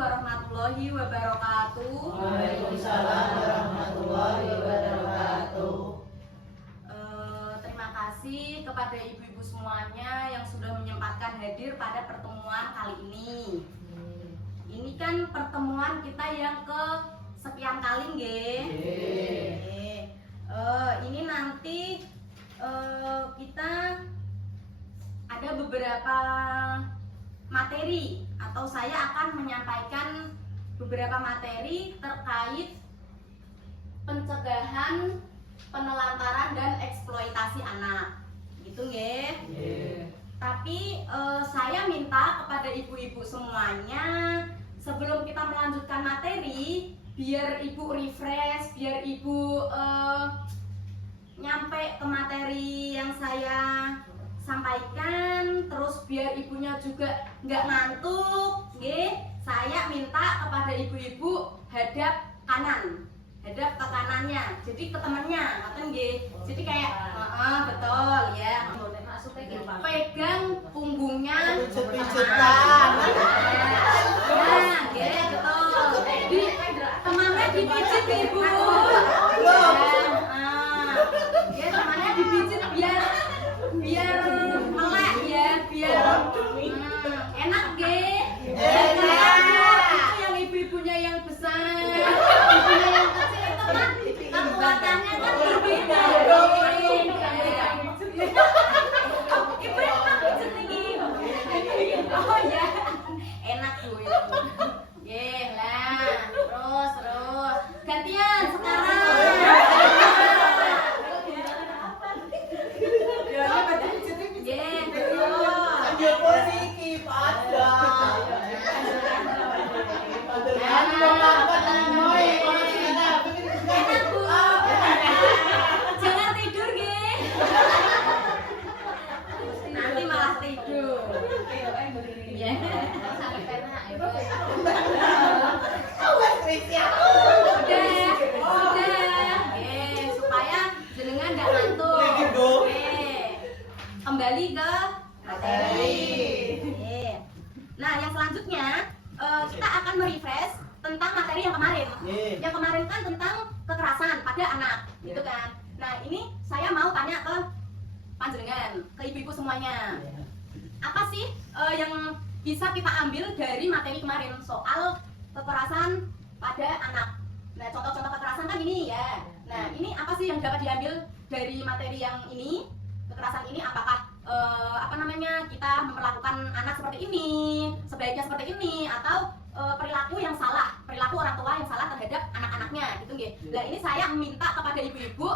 warahmatullahi wabarakatuh. Waalaikumsalam warahmatullahi wabarakatuh. Terima kasih kepada ibu-ibu semuanya yang sudah menyempatkan hadir pada pertemuan kali ini. Ini kan pertemuan kita yang ke sekian kali, nggih. Ini nanti kita ada beberapa materi atau saya akan menyampaikan beberapa materi terkait pencegahan penelantaran dan eksploitasi anak, gitu nggih. Tapi saya minta kepada ibu-ibu semuanya sebelum kita melanjutkan materi, biar ibu refresh, biar ibu nyampe ke materi yang saya sampaikan, terus biar ibunya juga nggak ngantuk, nggih. Saya minta kepada ibu-ibu hadap kanan, hadap ke kanannya, jadi ke temennya, ngaten nggih. Jadi kayak, betul ya. Pegang punggungnya, Pijet-pijetan. nah, nggih, betul. Di temannya dipijit ibu. Ya, temannya dipijit biar melek ya, biar enak nggih. Itu yang ibu-ibunya yang besar, ibunya yang kecil itu kan kekuatannya kan berbeda. Ibu yang pijet nih. Oh ya, enak Bu itu. Nggih, lah. Terus gantian sekarang. Jangan tidur, nggih. Nanti malah tidur. Ya. Sudah. Supaya jenengan nggak ngantuk. Kembali ke materi. Nah, yang selanjutnya kita akan merefresh tentang materi yang kemarin. Yang kemarin kan tentang kekerasan pada anak, gitu kan. Nah, ini saya mau tanya ke panjenengan, ke ibu-ibu semuanya. Apa sih yang bisa kita ambil dari materi kemarin soal kekerasan pada anak? Nah, contoh-contoh kekerasan kan ini ya. Nah, ini apa sih yang dapat diambil dari materi yang ini? Kekerasan ini apakah kita memperlakukan anak seperti ini, sebaiknya seperti ini, atau perilaku yang salah, perilaku orang tua yang salah terhadap anak-anaknya, gitu nggih. Nah, ini saya minta kepada ibu-ibu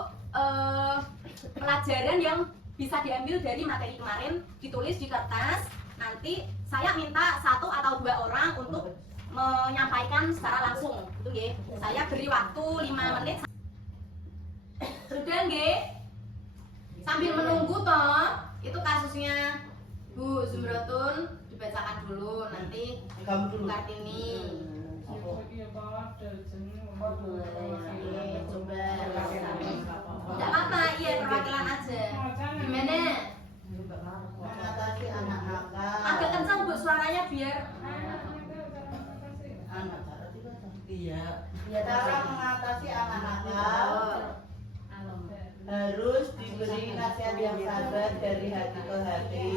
pelajaran yang bisa diambil dari materi kemarin ditulis di kertas. Nanti saya minta 1 atau 2 orang untuk menyampaikan secara langsung, gitu nggih. Saya beri waktu 5 menit. Sudah nggih? Sambil menunggu toh, itu kasusnya Bu Zumratun dibacakan dulu, nanti Kartini. Coba. Tidak apa-apa, iya perwakilan aja. Gimana? Mengatasi anak nakal. Agak kencang Bu suaranya biar. Iya. Cara mengatasi anak nakal harus diberi nasihat yang sabar dari hati ke hati.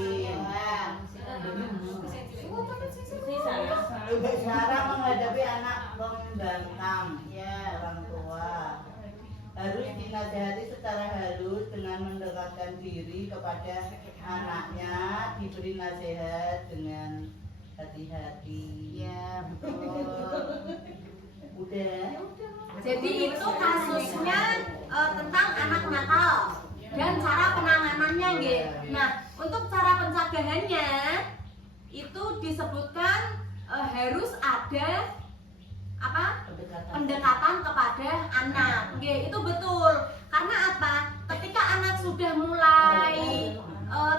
Cara menghadapi anak pembangkang, orang tua harus dinasihati secara halus dengan mendekatkan diri kepada anaknya, diberi nasihat dengan hati-hati. Ya, betul. Udah. Jadi itu kasusnya tentang anak nakal dan cara penanganannya, nggih. Nah, untuk cara pencegahannya itu disebutkan harus ada pendekatan kepada anak. Nggih, itu betul. Karena apa? Ketika anak sudah mulai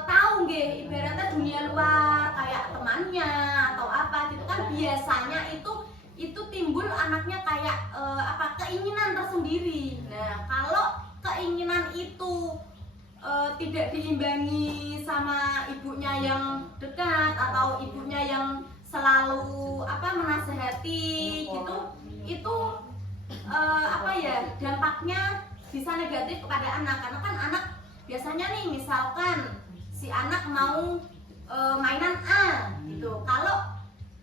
tahu nggih, ibaratnya dunia luar kayak temannya atau apa gitu kan, biasanya itu timbul anaknya kayak keinginan tersendiri. Nah, kalau keinginan itu tidak diimbangi sama ibunya yang dekat atau ibunya yang selalu menasehati berhenti gitu, itu apa ya, dampaknya bisa negatif kepada anak. Karena kan anak biasanya nih, misalkan si anak mau mainan A gitu, kalau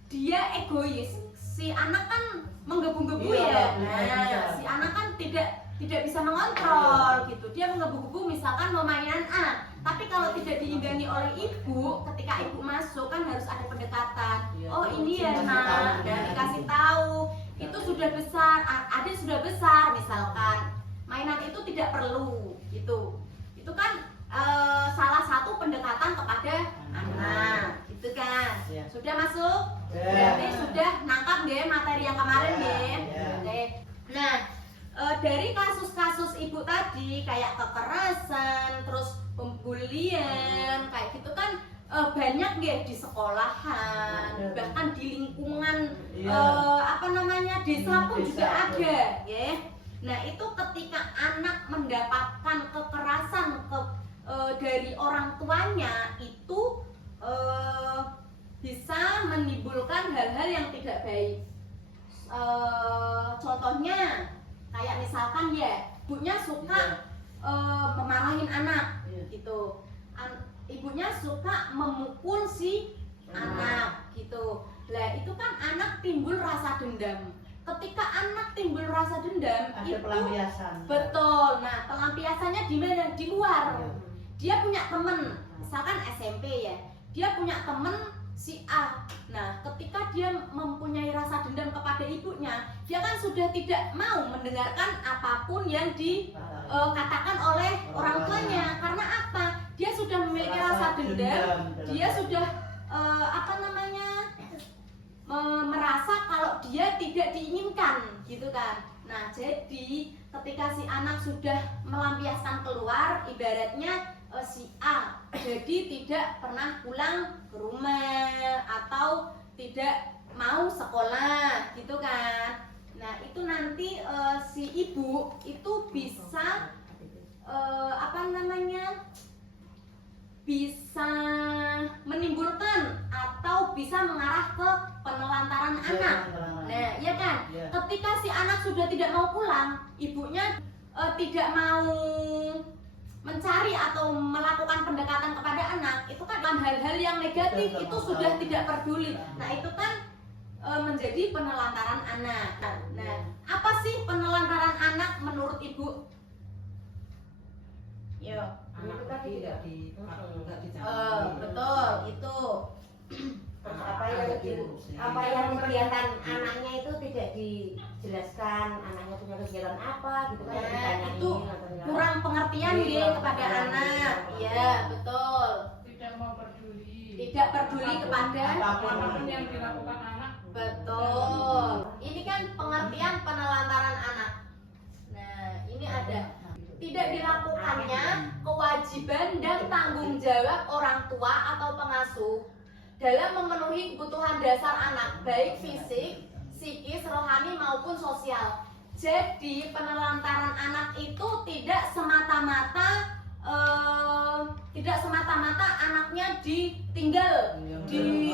dia egois, si anak kan menggebu-gebu ya. Nah, si anak kan tidak bisa mengontrol gitu. Dia menggebu-gebu misalkan mau mainan A, tapi kalau tidak diimbangi oleh ibu, ketika ibu masuk kan harus ada pendekatan. Oh ini ya nak, dan dikasih tahu itu sudah besar, adik sudah besar misalkan, mainan itu tidak perlu gitu. Itu kan salah satu pendekatan kepada anak, gitu kan? Sudah masuk? Berarti sudah nangkap deh materi yang kemarin deh. Oke. Nah, dari kasus-kasus ibu tadi kayak kekerasan, terus pembulian, kayak gitu kan banyak deh di sekolahan, bahkan di lingkungan apa namanya desa pun juga ada, ya. Nah itu ketika anak mendapatkan kekerasan dari orang tuanya itu bisa menimbulkan hal-hal yang tidak baik. Contohnya kayak misalkan ya, ibunya suka memarahin anak gitu, ibunya suka memukul si anak gitu. Lah itu kan anak timbul rasa dendam. Ketika anak timbul rasa dendam, ada itu pelampiasan. betul. Nah pelampiasannya di mana? Di luar. Dia punya temen, misalkan SMP ya, dia punya temen si A. Nah ketika dia mempunyai rasa dendam kepada ibunya, dia kan sudah tidak mau mendengarkan apapun yang dikatakan oleh orang tuanya. Karena apa? Dia sudah memiliki rasa dendam, dia sudah apa namanya merasa kalau dia tidak diinginkan gitu kan. Nah jadi ketika si anak sudah melampiaskan keluar, ibaratnya si A jadi tidak pernah pulang ke rumah atau tidak mau sekolah gitu kan. Nah itu nanti si ibu itu bisa apa namanya, bisa menimbulkan atau bisa mengarah ke penelantaran anak. Nah ya kan, ketika si anak sudah tidak mau pulang, ibunya tidak mau mencari atau melakukan pendekatan kepada anak, itu kan hal-hal yang negatif, itu sudah tidak peduli. Nah itu kan menjadi penelantaran anak. Nah apa sih penelantaran anak menurut ibu? Yo, Anak tadi tidak betul itu. apa yang kegiatan anaknya itu tidak dijelaskan, anaknya punya kegiatan apa gitu kan. Nah, itu kurang pengertian dia kepada anak. Iya, betul. Tidak mau peduli. Tidak peduli kepada apapun yang dilakukan anak. betul. Ini kan pengertian penelantaran anak. Nah, ini ada tidak dilakukannya kewajiban dan tanggung jawab orang tua atau pengasuh dalam memenuhi kebutuhan dasar anak, baik fisik, psikis, rohani maupun sosial. Jadi penelantaran anak itu tidak semata-mata anaknya ditinggal di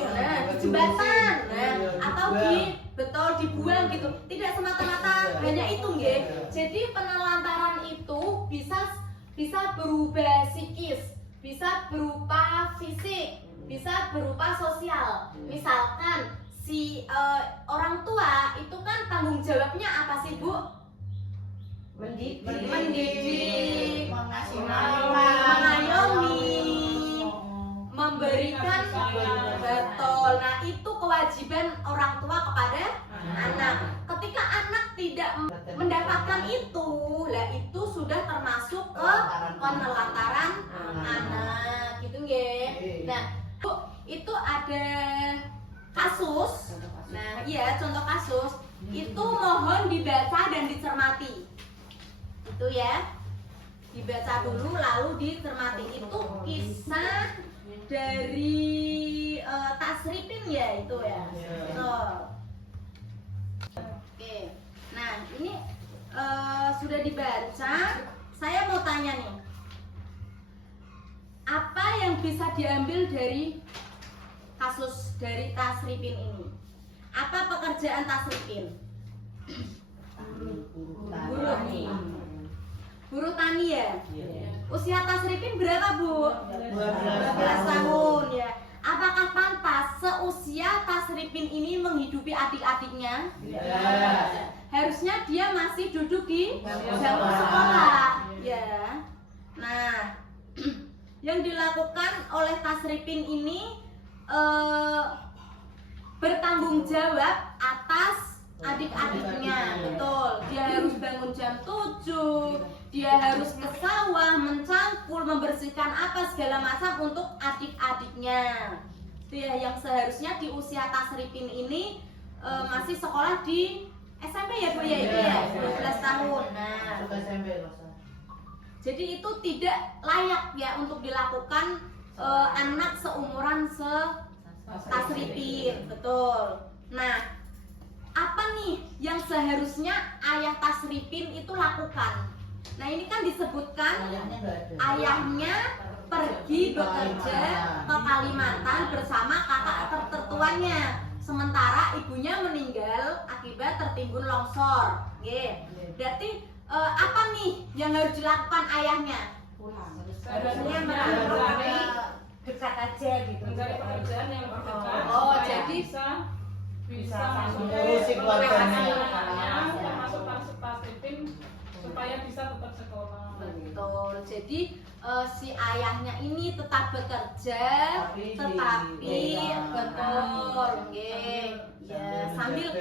jembatan, atau dibuang gitu. Tidak semata-mata hanya itu, nggih. Jadi penelantaran itu bisa berubah psikis, bisa berupa fisik, bisa berupa sosial. Misalkan si orang tua itu kan tanggung jawabnya apa sih, Bu? Mendidik, mengayomi, memberikan, betul. Nah itu kewajiban orang tua kepada anak. Ketika anak tidak mendapatkan itu, lah itu sudah termasuk ke penelantaran anak, gitu nggih. Nah itu ada kasus. Nah iya, contoh kasus itu mohon dibaca dan dicermati. Itu ya, dibaca dulu lalu dicermati. Itu kisah dari Tasripin ya, itu ya. Oke, nah ini sudah dibaca. Saya mau tanya nih, apa yang bisa diambil dari kasus dari Tasripin ini? Apa pekerjaan pekerjaan Tasripin? Buruh tani ya? Usia Tasripin berapa, Bu? 12 tahun ya. Apakah pantas seusia Tasripin ini menghidupi adik-adiknya? Harusnya dia masih duduk di bangku sekolah ya. Nah, yang dilakukan oleh Tasripin ini bertanggung jawab atas adik-adiknya, betul. Dia harus bangun jam 7, dia harus ke sawah, mencangkul, membersihkan apa segala macam untuk adik-adiknya. Itu ya yang seharusnya di usia Tasripin ini masih sekolah di SMP ya, Bu ya, itu ya, 12 tahun. Nah, jadi itu tidak layak ya untuk dilakukan anak seumuran Tasripin, betul. Nah, apa nih yang seharusnya ayah Tasripin itu lakukan? Nah, ini kan disebutkan ayahnya pergi bekerja ke Kalimantan bersama kakak tertuanya, sementara ibunya meninggal akibat tertimbun longsor. Oke, berarti apa nih yang harus dilakukan ayahnya? Seharusnya mencari dekat aja gitu. Mencari pekerjaan yang terdekat. Oh, supaya jadi bisa masuk ngurusi keluarganya. masuk Tasripin supaya bisa tetap sekolah. Betul. Jadi si ayahnya ini tetap bekerja, tetapi betul, nggih. Ya, sambil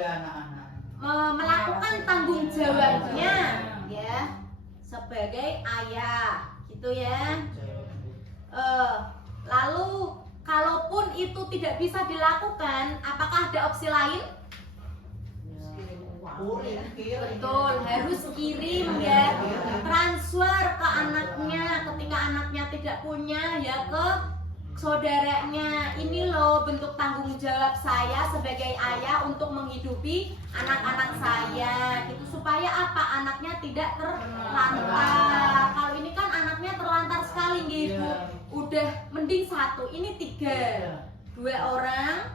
melakukan tanggung jawabnya ya sebagai ayah, gitu ya. Lalu kalaupun itu tidak bisa dilakukan, apakah ada opsi lain? Betul, harus kirim ya, transfer ke anaknya ketika anaknya tidak punya ya, ke saudaranya. Ini loh bentuk tanggung jawab saya sebagai ayah untuk menghidupi anak-anak saya gitu, supaya apa, anaknya tidak terlantar. Kalau ini kan anaknya terlantar sekali gitu, udah mending satu, ini 3, 2 orang,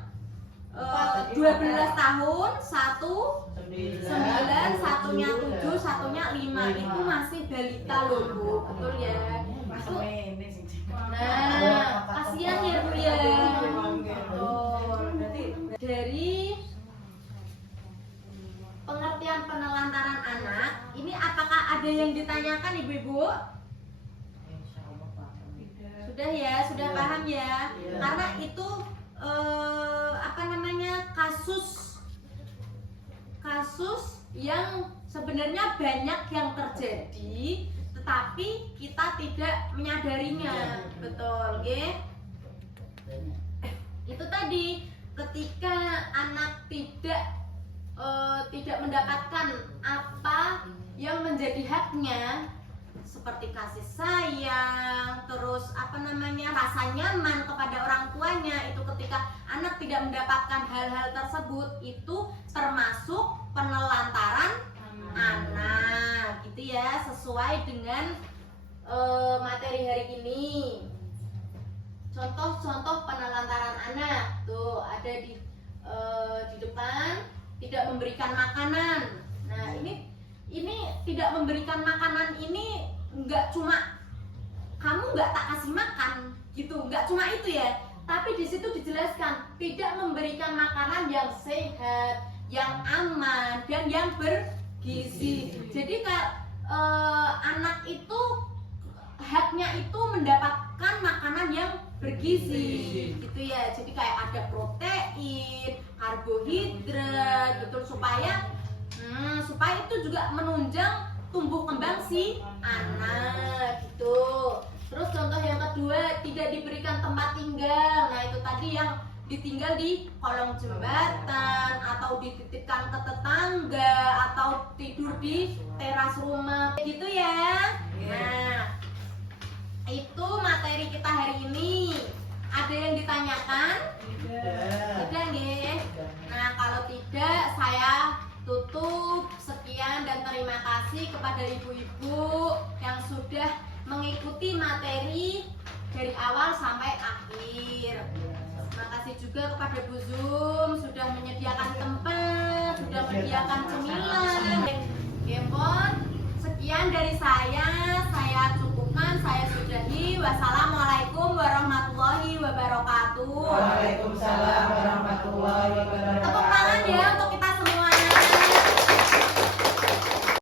12 tahun, 1 9, satunya 7, satunya 5. Itu masih balita loh, Bu. Betul ya. Itu, nah, kasihan ya, Bu ya. Betul. Dari pengertian penelantaran anak, ini apakah ada yang ditanyakan, Ibu-ibu? Sudah ya, sudah paham ya. Karena itu kasus yang sebenarnya banyak yang terjadi, tetapi kita tidak menyadarinya. Betul, nggih? Itu tadi, ketika anak tidak mendapatkan apa yang menjadi haknya, seperti kasih sayang, terus rasa nyaman kepada orang tuanya, itu ketika anak tidak mendapatkan hal-hal tersebut, itu termasuk penelantaran anak, gitu ya, sesuai dengan materi hari ini. Contoh-contoh penelantaran anak tuh ada di depan. Tidak memberikan makanan. Nah, ini tidak memberikan makanan ini nggak cuma kamu nggak tak kasih makan gitu, nggak cuma itu ya, tapi di situ dijelaskan tidak memberikan makanan yang sehat, yang aman, dan yang bergizi. Jadi anak itu haknya itu mendapatkan makanan yang bergizi gitu ya. Jadi kayak ada protein, karbohidrat gitu, supaya itu juga menunjang tumbuh kembang si anak gitu. Terus contoh yang kedua, tidak diberikan tempat tinggal. Nah, itu tadi yang ditinggal di kolong jembatan, atau dititipkan ke tetangga, atau tidur di teras rumah gitu ya. Nah, itu materi kita hari ini. Ada yang ditanyakan? Tidak nggih? Nah, kalau tidak, saya tutup. Sekian dan terima kasih kepada ibu-ibu yang sudah mengikuti materi dari awal sampai akhir. Terima kasih juga kepada Bu Zoom sudah menyediakan tempat menyediakan cemilan. Kempon, sekian dari saya cukupkan, saya sudahi. Wassalamualaikum warahmatullahi wabarakatuh. Waalaikumsalam warahmatullahi